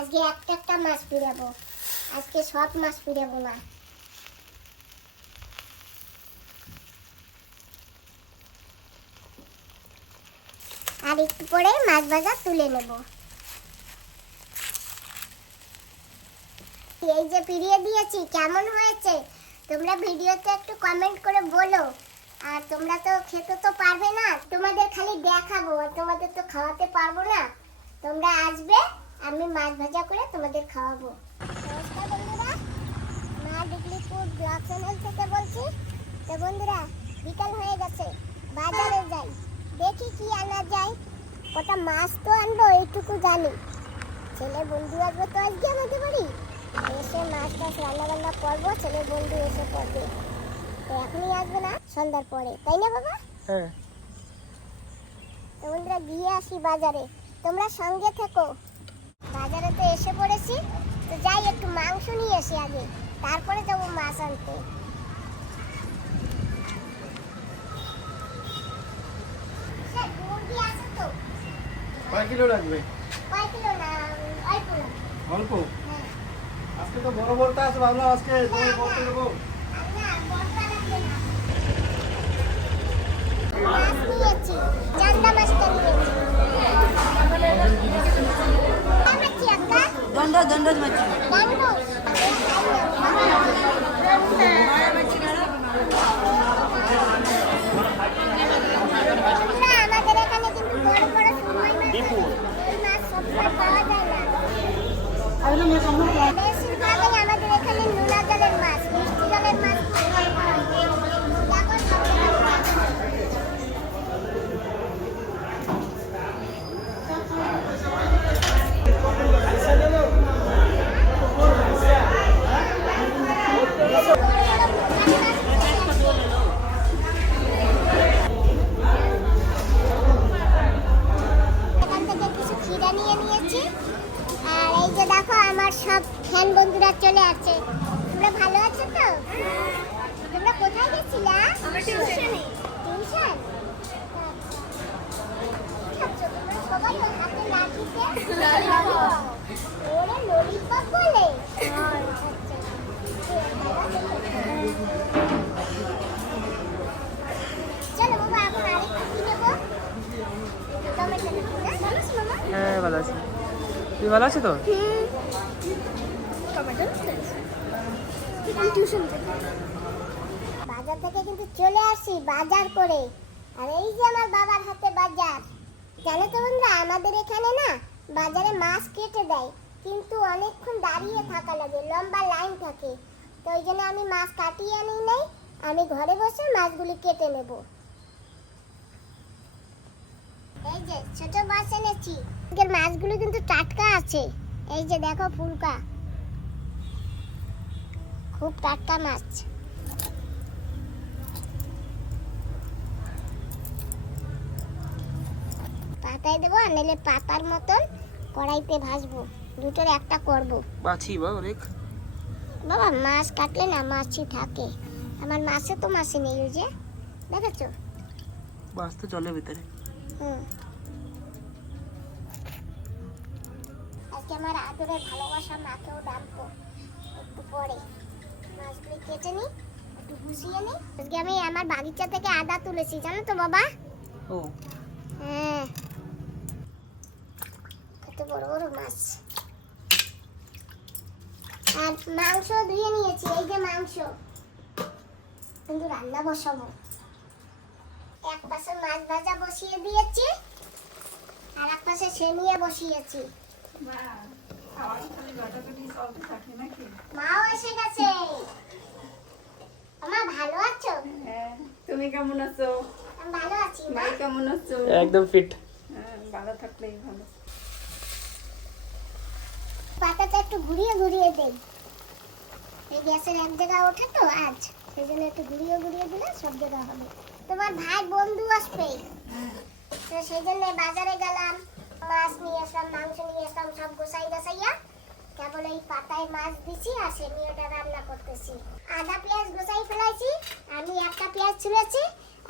আজকে একটা মাছ পুড়াবো, আজকে সব মাছ পুড়াবো না। আর একটু পরে মাছ ভাজা তুলে নেব। এই যে পিরিয়ে দিয়েছি, কেমন হয়েছে তোমরা ভিডিওতে একটু কমেন্ট করে বলো। আর তোমরা তো খেতে তো পারবে না, তোমাদের খালি দেখাবো, আর তোমাদের তো খাওয়াতে পারবো না। তোমরা আসবে, আমি মাছ ভাজা করে তোমাদের খাওয়াবো। নমস্কার বন্ধুরা, মা ডিগলিপুর ব্লগ চ্যানেল থেকে বলছি। তো বন্ধুরা, বিকাল হয়ে গেছে, বাজারে যাই, দেখি কি আনা যায়। কটা মাছ তো আনবো এইটুকু জানি। ছেলে বন্ধু আসবে তো আজকে আমাদের বাড়ি, এসে মাছ টাছ রান্না বান্না করবো, ছেলে বন্ধু এসে করবে। তো এখনই আসবে না, সন্ধ্যার পরে, তাই না বাবা? হ্যাঁ। তো বন্ধুরা গিয়ে আসি বাজারে, তোমরা সঙ্গে থেকো। বাজারে তো এসে পড়েছি, তো যাই একটু মাংস নিয়ে আসি আগে, তারপরে যাবো মাছ আনতে। কয় কিলো লাগবে? কয় কিলো না, অল্প না। অল্প? হ্যাঁ। আজকে তো বড় বড়টা আছে, ভাবলাম আজকে তোমার বড় দেবো। না, বড়টা লাগবে না। মাছ নিয়েছি, চান্দা মাছটা নিয়েছি। মাছি একটা দন্ডজ মাছি দাঁড়ো। আমাদের এখানে কিন্তু বড় বড় সময় মাছ, এই মাছ সবসময় পাওয়া যায় না। বেশিরভাগই আমাদের এখানে নোনা জলের মাছ, মিষ্টি জলের মাছ খুব কম পাওয়া যায়। এখান থেকে কিছু খিরা নিয়ে নিয়েছি। আর এই যে দেখো, আমার সব ফ্যান বন্ধুরা চলে আসছে। তোমরা ভালো আছো তো? তোমরা কোথায় গেছিলা? টিউশন? সবাই তো হাতে লাঠিতে ওরে ললিপপ বলে। আচ্ছা, চলো বাবা, এখন আরেকটু কি নেবো? টমেটো নেবো না? ভালো আছো মামা? হ্যাঁ, ভালো আছি। তুই ভালো আছো তো? বাজার থেকে কিন্তু চলে আসি বাজার করে। আর এই যে আমার বাবার হাতে বাজার। জানো তো বন্ধুরা, আমাদের এখানে না বাজারে মাছ কেটে দেয়, কিন্তু অনেকক্ষণ দাঁড়িয়ে থাকা লাগে, লম্বা লাইন থাকে। তো ওই জন্য আমি মাছ কাটিয়ে আনি নাই, আমি ঘরে বসে মাছগুলি কেটে নেব। এই যে ছোট মাছ এনেছি, আজকের মাছগুলো কিন্তু টাটকা আছে। এই যে দেখো ফুলকা, খুব টাটকা মাছ। পাতায় দেবো, আর নাহলে পাতার মতন কড়াইতে ভাজবো, দুটোর একটা করব। বাছি বা অনেক। বাবা মাছ কাটলে না মাছি থাকে, আমার মাছে তো মাছি নেই, ওই যে দেখেছো। বাস তো জলের ভিতরে। আজকে আমার আদরের ভালোবাসা মাকেও ডাকবো একটু পরে। মাছগুলি কেটে নি, একটু গুছিয়ে নি। আজকে আমি আমার বাগিচা থেকে আদা তুলেছি, জানো তো বাবা? ও হ্যাঁ, কত বড় বড় মাছ। আর মাংস ধুয়ে নিয়েছি, এই যে মাংস, কিন্তু রান্না বসাবো। এক পাশে মাছ ভাজা বসিয়ে দিয়েছি, আর এক পাশে সেমিয়ে বসিয়েছি। মাও এসে গেছে। মা ভালো আছো? তুমি কেমন আছো? আমি ভালো আছি মা। ভাই কেমন আছো? একদম ফিট। ভালো থাকলেই ভালো। পাতাটা একটু ঘুরিয়ে ঘুরিয়ে দেই, এই গ্যাসের এক জায়গায় ওঠে তো আজ, সেই জন্য একটু ঘুরিয়ে ঘুরিয়ে দিলে সব জায়গা হবে। তোমার ভাই বন্ধু আসবে, তো সেই জন্য বাজারে গেলাম, মাছ নিয়ে আসলাম, মাংস নিয়ে আসলাম, সব গোছাই গাছাইয়া কেবল এই পাতায় মাছ দিছি আর সেমিওটা রান্না করতেছি। আদা পেঁয়াজ গোছাই ফেলাইছি, আমি একটা পেঁয়াজ ছুলেছি,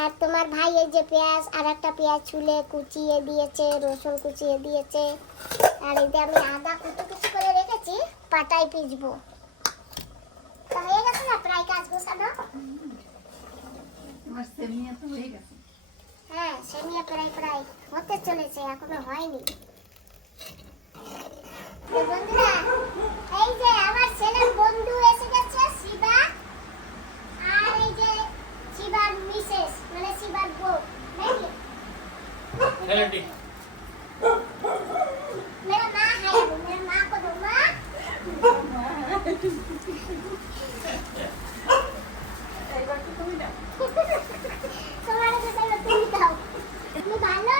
আর তোমার ভাই এই যে পেঁয়াজ আর একটা পেঁয়াজ ছুলে কুচিয়ে দিয়েছে, রসুন কুচিয়ে দিয়েছে, আর এই যে আমি আদা কুচি কুচি করে পাটায় পিষবো। তো হয়ে গেছে না প্রায় কাজ গোছানো? আমার সেমিয়া তো হয়ে গেছে। হ্যাঁ, সেমিয়া প্রায় প্রায় হতে চলেছে, এখনো হয়নি। তো বন্ধুরা, এই যে আমার ছেলের বন্ধু এসে গেছে, শিবা। আর এই যে শিবার মিসেস, মানে শিবার বউ, নাকি? मेरा माँ है, मेरा माँ को दो माँ। এইবার কি তুমি দাও? तुम्हारे को चलो तुम जाओ। मैं भालो।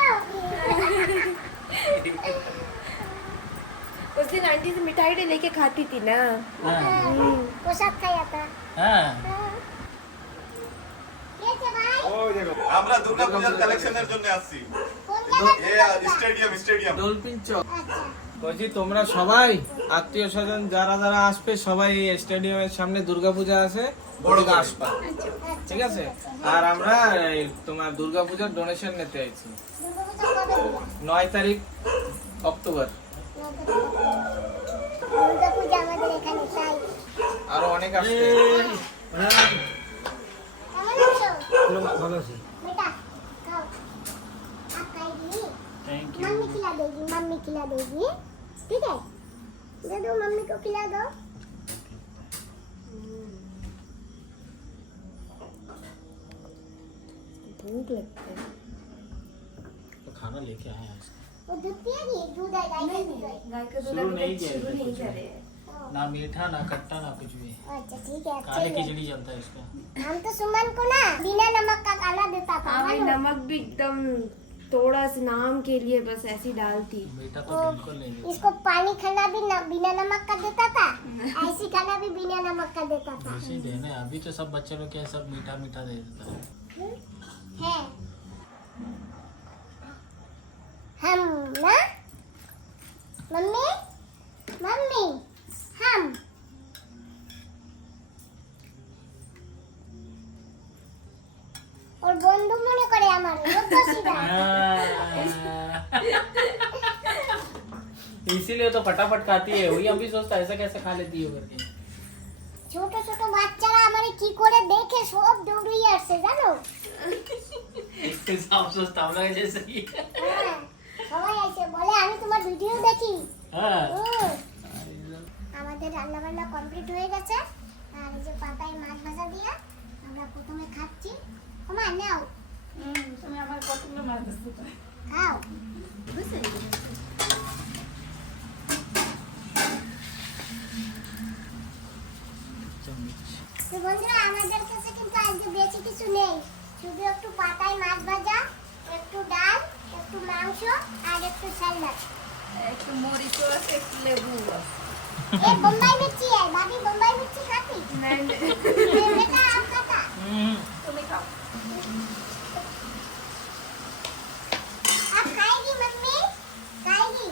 उस दिन आंटी से मिठाई लेके खाती थी ना। वो सब खाया था। হ্যাঁ ये क्या भाई? ওই দেখো আমরা দুর্গাপূজার কালেকশনের জন্য আসছি कौन जगह? এ স্টেডিয়াম ডলফিন চক। अच्छा। বলছি তোমরা সবাই আত্মীয় স্বজন যারা যারা আসবে সবাই এই স্টেডিয়ামের সামনে দুর্গাপূজা আছে, ওদিকে আসবা, ঠিক আছে? আর আমরা এই তোমার দুর্গাপূজার ডোনেশন নিতে আইছি। दुर्गा पूजा कब है? 9 তারিখ অক্টোবর। दुर्गा पूजा আমাদের এখানে তাই। আরো অনেক আসবে। কেমন আছো? ভালো আছি। बेटा, खाओ। आप खाएगी? থ্যাংক मम्मी खिला देगी, मम्मी खिला देगी। ठीक है? दे दो मम्मी को खिला दो। भूख लगता है। खाना लेके आए हैं। वो दूध पिएगी? दूध है, गाय का दूध है। गाय का दूध शुरू अभी नहीं तक किया शुरू अभी नहीं कुछ करे भी। हैं। ना मीठा ना खट्टा ना कुछ भी। अच्छा ठीक है, काले अच्छे खिचड़ी चलता है इसका। हम तो सुमन को ना बिना नमक का खाना देता था। हाँ, मैं मालूम? नमक भी एकदम थोड़ा सा नाम के लिए बस ऐसी डालती। मीठा तो वो बिल्कुल नहीं देता। इसको पानी खाना भी बिना नमक का देता था, ऐसी खाना भी बिना नमक का देता था। इसी देने अभी तो सब बच्चे लोग क्या सब मीठा मीठा दे देता है। है हम ना मम्मी मम्मी हम और বন্ধু মনে করে আমার রোদসিরা। इसीलिए तो फटाफट खाती है, वही अभी सोचता है ऐसा कैसे खा लेती है करके। ছোট ছোট বাচ্চারা আমারে কি করে দেখে সব দৌড়িয়ে আসছে জানো। इसके हिसाब से तावला जैसे ही है। হ্যাঁ, সবাই এসে বলে আমি তোমার ভিডিও দেখি। हाँ হুম। আমাদের রান্না বান্না কমপ্লিট হয়ে গেছে, আর এই যে পাতায় মাছ ভাজা দিয়ে আমরা প্রথমে খাচ্ছি। ওমা নাও তুমি আমার কতগুলো মাছ দিতে পারো? খাও। তো বন্ধুরা, আমাদের কাছে কিন্তু আজকে বেশি কিছু নেই, শুধু একটু পাতায় মাছ ভাজা, একটু ডাল, একটু মাংস আর একটু স্যালাড। একটু মরিচ আছে, একটু লেবু আছে। ये बम्बई मिर्ची है, भाभी बम्बई मिर्ची खाती? নাই, নাই। ये बेटा आप खाता? তুমি খাও। आप खाएगी मम्मी? खाएगी?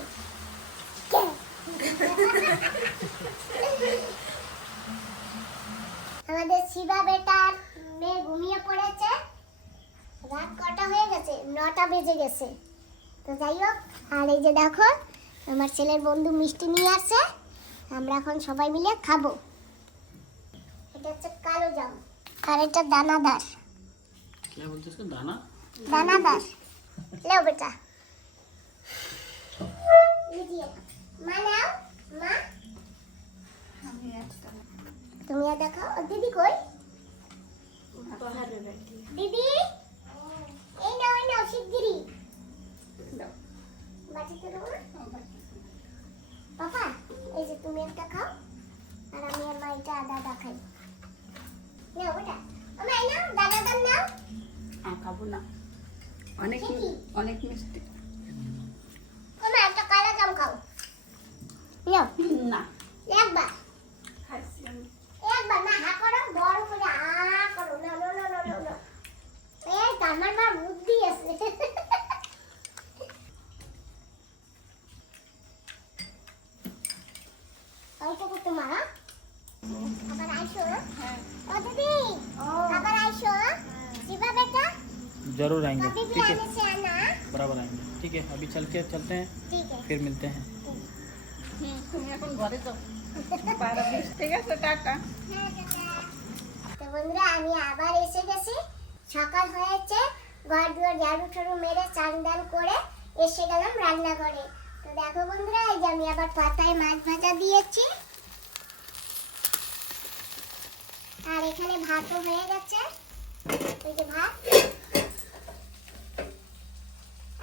আমাদের শিবা বেটার মেয়ে ঘুমিয়ে পড়েছে, রাত কটা হয়ে গেছে? 9টা বেজে গেছে। তো যাই হোক, আর এই যে দেখো আমার ছেলের বন্ধু মিষ্টি নিয়ে আসছে, আমরা এখন সবাই মিলে খাবো। এটা হচ্ছে কালো জাম, আর এটা দানাদার। क्या बोलते हैं इसको दाना? দানাদার। লেও বেটা, लीजिए। মা নাও, মা আমি একটা তুমি আর দেখো। ও দিদি কই? বাহারে রাখি। দিদি এই নাও শিগগিরি দাও। বাটিতে দাও না। পাপা এই যে তুমি একটা খাও, আর আমি আর মা এটা আদা খাই। নাও বেটা, আমা এই নাও, দানাদার নাও। খাবো না, অনেক ঠিকই। অনেক মিষ্টি। আমা একটা কালো জাম খাও। নাও না, একবার খাইছি আমি। একবার না, হা করো, বড় করে করো। না না না না না, এই আমার মার বুদ্ধি আছে। ওইটুকু তোমার, হ্যাঁ? আবার আইসো, হ্যাঁ? ও দিদি, আবার আইসো, শিবা বেটা, जरूर आएंगे, कभी भी ठीक है, आने से आना। बराबर आएंगे, ठीक है। अभी चलते हैं ठीक है। फिर मिलते हैं। हम्म। তুমি এখন ঘরে যাও পারবি, ঠিক আছে, টাটা। তো বন্ধুরা আমি আবার এসে গেছি, সকাল হয়েছে, ঘর দুয়ার ঝাড়ু ঠাড়ু মেরে চান দান করে এসে গেলাম রান্নাঘরে। তো দেখো বন্ধুরা, এই যে আমি আবার পাতায় মাছ ভাজা দিয়েছি, আর এখানে ভাতও হয়ে গেছে, এই যে ভাত,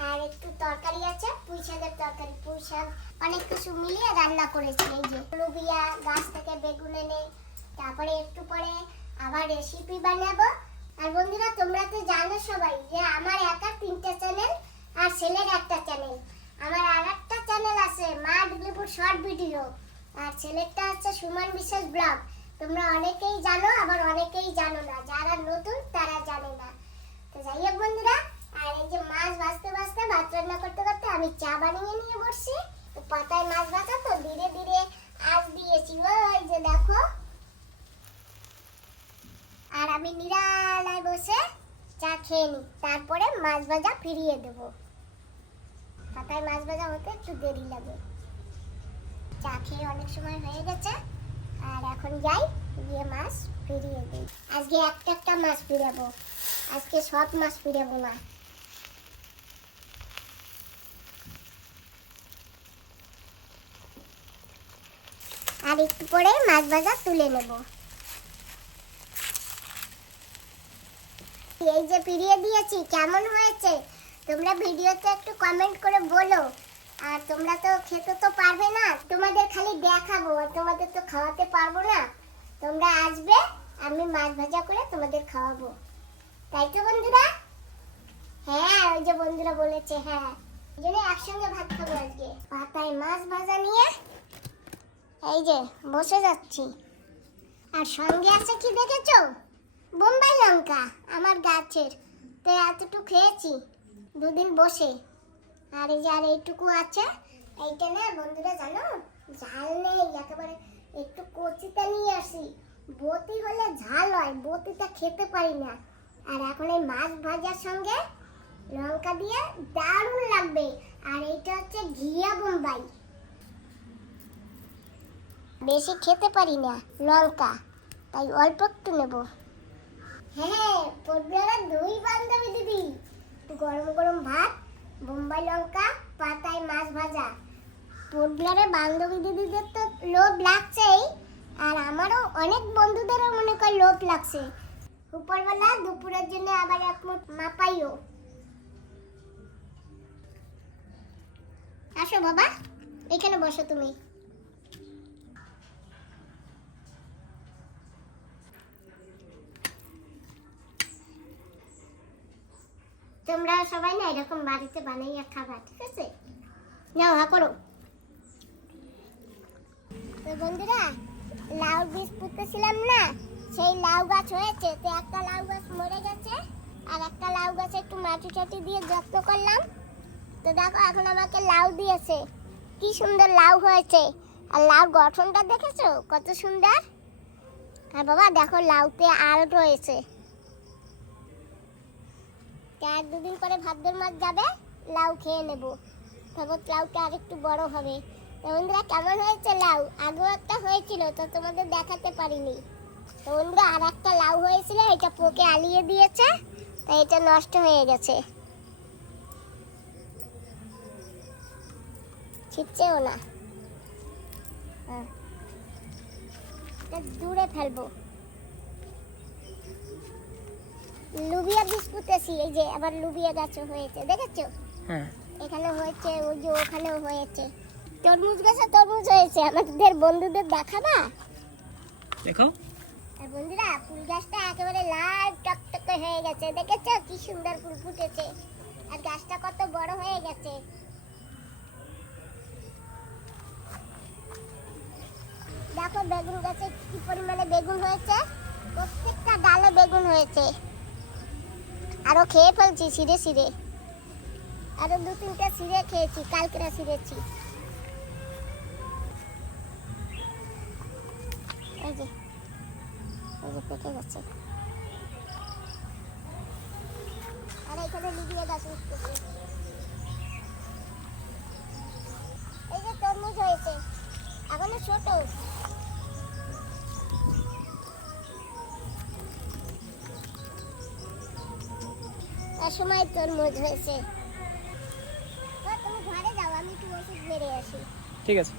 আর একটু তরকারি আছে, পুঁই শাকের তরকারি, পুঁই শাক অনেক কিছু মিলিয়ে রান্না করেছি। এই যে লুবিয়া গাছ থেকে বেগুন এনে, তারপরে একটু পরে আবার রেসিপি বানাবো। আর বন্ধুরা তোমরা তো জানো সবাই যে আমার একা 3টে চ্যানেল আর ছেলের একটা চ্যানেল। আমার আরেকটা চ্যানেল আছে মা ডুগলিপুর শর্ট ভিডিও, আর ছেলেরটা হচ্ছে সুমন বিশ্বাস ব্লগ। তোমরা অনেকেই জানো, আবার অনেকেই জানো না, যারা নতুন তারা জানে না। তো যাই হোক বন্ধুরা, আর এই যে মাছ ভাজতে ভাজতে, ভাত রান্না করতে করতে আমি চা বানিয়ে নিয়ে বসছি। তো পাতায় মাছ ভাজা তো ধীরে ধীরে আঁচ দিয়েছি, ওই যে দেখো। আর আমি নিরালায় বসে চা খেয়ে নিই, তারপরে মাছ ভাজা ফিরিয়ে দেবো। পাতায় মাছ ভাজা হতে একটু দেরি লাগে। চা খেয়ে অনেক সময় হয়ে গেছে, আর এখন যাই গিয়ে মাছ ফিরিয়ে দিই। আজকে একটা মাছ ফিরাবো, আজকে সব মাছ ফিরাবো না। আর একটু পরে মাছ ভাজা তুলে নেব। এই যে ফিরিয়ে দিয়েছি, কেমন হয়েছে তোমরা ভিডিওতে একটু কমেন্ট করে বলো। আর তোমরা তো খেতে তো পারবে না, তোমাদের খালি দেখাবো, আর তোমাদের তো খাওয়াতে পারবো না। তোমরা আসবে, আমি মাছ ভাজা করে তোমাদের খাওয়াবো, তাই তো বন্ধুরা? হ্যাঁ, ওই যে বন্ধুরা বলেছে, হ্যাঁ, এই জন্য একসঙ্গে ভাত খাবো আজকে। পাতায় মাছ ভাজা নিয়ে এই যে বসে যাচ্ছি, আর সঙ্গে আছে কি দেখেছো? বোম্বাই লঙ্কা আমার গাছের, তো এতটুকু খেয়েছি দুদিন বসে। আর এই যে আর এইটুকু আছে, এইটা না বন্ধুরা জানো ঝাল নেই, একেবারে একটু কচিটা নিয়ে আসি, বতি হলে ঝাল হয়, বতিটা খেতে পারি না। আর এখন এই মাছ ভাজার সঙ্গে লঙ্কা দিয়ে দারুণ লাগবে। আর এইটা হচ্ছে ঘিয়া বোম্বাই, বেশি খেতে পারি না লঙ্কা, তাই অল্প একটু নেব। হ্যাঁ, পড়বে দুই বান্ধবী দিদি, গরম গরম ভাত, বোম্বাই লঙ্কা, পাতায় মাছ ভাজা। পড়বে বান্ধবী দিদিদের তো লোভ লাগছেই, আর আমারও অনেক বন্ধুদেরও মনে কর লোভ লাগছে। উপরবেলা দুপুরের জন্য আবার এক মুঠ মাপাইও। আসো বাবা, এখানে বসো তুমি। তোমরা সবাই না এরকম বাড়িতে বানাইয়া খাবা, ঠিক আছে? নাও হা করো। তো বন্ধুরা, লাউ বীজ পুঁতেছিলাম না, সেই লাউ গাছ হয়েছে। তো একটা লাউ গাছ মরে গেছে, আর একটা লাউ গাছে একটু মাটি টাটি দিয়ে যত্ন করলাম। তো দেখো এখন আমাকে লাউ দিয়েছে, কি সুন্দর লাউ হয়েছে। আর লাউ গঠনটা দেখেছো কত সুন্দর। আর বাবা দেখো লাউতে আল রয়েছে। আর দুদিন পরে ভাদ্র মাস যাবে, লাউ খেয়ে নেব, তখন লাউটা আর একটু বড় হবে। তো বন্ধুরা কেমন হয়েছে লাউ? আগেও একটা হয়েছিল, তো তোমাদের দেখাতে পারিনি। তো বন্ধুরা আর একটা লাউ হয়েছিল, এটা পোকে আলিয়ে দিয়েছে, তাই এটা নষ্ট হয়ে গেছে, ছিটছেও না। হ্যাঁ, এটা দূরে ফেলবো। লুবিয়া বীজ পুঁতেছি, এই যে আবার লুবিয়া গাছও হয়েছে, দেখেছো? হ্যাঁ, এখানে হয়েছে, ওই যে ওখানেও হয়েছে। তরমুজ গাছে তরমুজ হয়েছে, আমাদের বন্ধুদের দেখাবা? দেখো। আর বন্ধুরা ফুল গাছটা একেবারে লাল টকটকে হয়ে গেছে, দেখেছো কি সুন্দর ফুল ফুটেছে। আর গাছটা কত বড় হয়ে গেছে। দেখো বেগুন গাছে কি পরিমাণে বেগুন হয়েছে, প্রত্যেকটা ডালে বেগুন হয়েছে। আরো খেয়ে ফেলছি ছিঁড়ে ছিঁড়ে, আরো 2-3টা ছিঁড়ে খেয়েছি, কালকেরা ছিঁড়েছি। এই যে পেকে গেছে। আর এখানে লিবিয়া গাছ উঠতেছে, এই যে তরমুজ হয়েছে। ছোট। তার সময় তরমুজ হয়েছে। তুমি ঘরে যাও, আমি একটু ওষুধ বেড়ে আসি। ঠিক আছে।